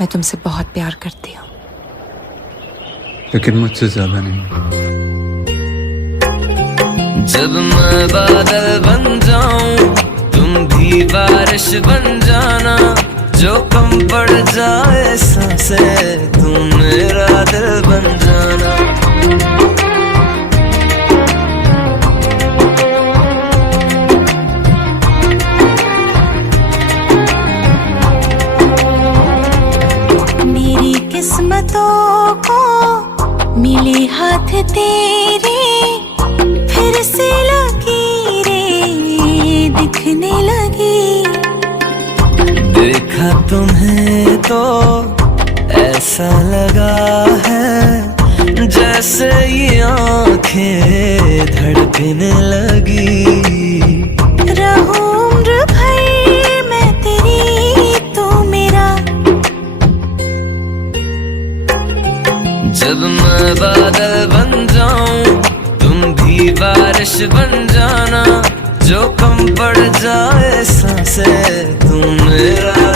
मैं तुमसे बहुत प्यार करती हूँ, लेकिन मुझसे ज्यादा नहीं। जब मैं बादल बन जाऊं तुम भी बारिश बन जाना, जो कम पड़ जाए सांसें तुम मेरा दिल बन जाना। मेरी किस्मतों को मिले हाथ तेरे, फिर से लकीरें दिखने लगी। देखा तुम्हें तो ऐसा लगा है जैसे ये आंखें धड़कने लगी। रहूं उम्र भर मैं तेरी, तू मेरा। जब मैं बादल बन जाऊं तुम भी बारिश बन जाना, जो कम पड़ जाए सांसें तुम मेरा